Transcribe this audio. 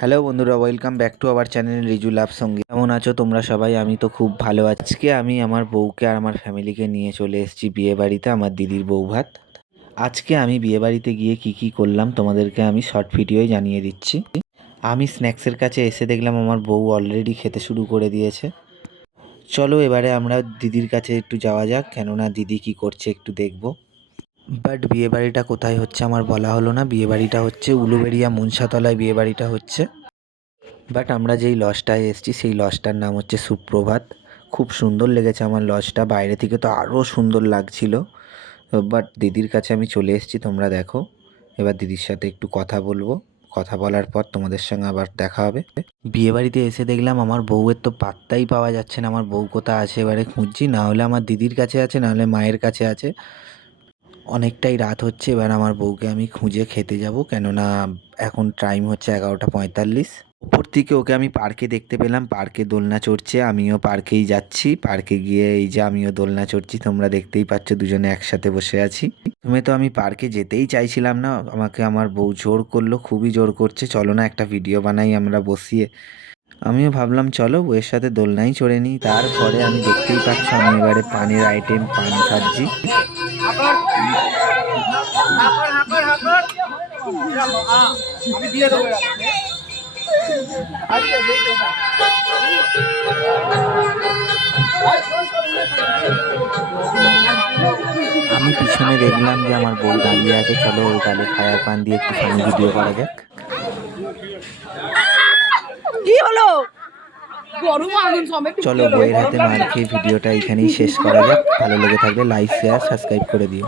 Hello বন্ধুরা, welcome back to our channel Riju love Sangeet. কেমন আছো তোমরা সবাই? আমি তো খুব ভালো আছি। আজকে আমি আমার বউকে আর আমার ফ্যামিলিকে নিয়ে চলে এসেছি বিয়ে বাড়িতে, আমার দিদির বউ ভাত। আজকে আমি বিয়ে বাড়িতে গিয়ে কি করলাম তোমাদেরকে আমি শর্ট ভিডিওয় জানিয়ে দিচ্ছি। আমি স্ন্যাক্সের কাছে এসে দেখলাম আমার বউ অলরেডি খেতে শুরু করে দিয়েছে। চলো এবারে আমরা দিদির কাছে একটু যাওয়া যাক, কেননা দিদি কি করছে একটু দেখবো। বাট বিয়েবাড়িটা কোথায় হচ্ছে আমার বলা হলো না। বিয়েবাড়িটা হচ্ছে উলুবেড়িয়া মনসাতলায় বিয়েবাড়িটা হচ্ছে। বাট আমরা যেই লজটায় এসেছি সেই লজটার নাম হচ্ছে সুপ্রভাত। খুব সুন্দর লেগেছে আমার লজটা, বাইরে থেকে তো আরও সুন্দর লাগছিল। বাট দিদির কাছে আমি চলে এসেছি, তোমরা দেখো। এবার দিদির সাথে একটু কথা বলবো, কথা বলার পর তোমাদের সঙ্গে আবার দেখা হবে। বিয়েবাড়িতে এসে দেখলাম আমার বউয়ের তো পাত্তাই পাওয়া যাচ্ছে না। আমার বউ কোথায় আছে এবারে খুঁজছি, না হলে আমার দিদির কাছে আছে, না হলে মায়ের কাছে আছে। অনেকটাই রাত হচ্ছে, এবার আমার বউকে আমি খুঁজে খেতে যাব, কেননা এখন টাইম হচ্ছে 11:45। উপর থেকে ওকে আমি পার্কে দেখতে পেলাম, পার্কে দোলনা চড়ছে। আমিও পার্কেই যাচ্ছি, পার্কে গিয়ে এই যে আমিও দোলনা চড়ছি, তোমরা দেখতেই পাচ্ছ দুজনে একসাথে বসে আছি। তো আমি পার্কে যেতেই চাইছিলাম না, আমাকে আমার বউ জোর করলো, খুবই জোর করছে, চলো না একটা ভিডিও বানাই আমরা বসিয়ে। আমিও ভাবলাম চলো বউয়ের সাথে দোলনাই চড়ে নিই। তারপরে আমি দেখতেই পাচ্ছ আমি এবারে পানের আইটেম পান খাচ্ছি। আমি পিছনে দেখলাম যে আমার বউ দাঁড়িয়ে আছে, চলো ওর গালে ফায়ার পান দিয়ে একটু ফানি ভিডিও করা যাক। কি হলো? চলো বউয়ের হাতে মার খেয়ে ভিডিওটা এখানেই শেষ করা যাক। ভালো লেগে থাকলে লাইক শেয়ার সাবস্ক্রাইব করে দিও।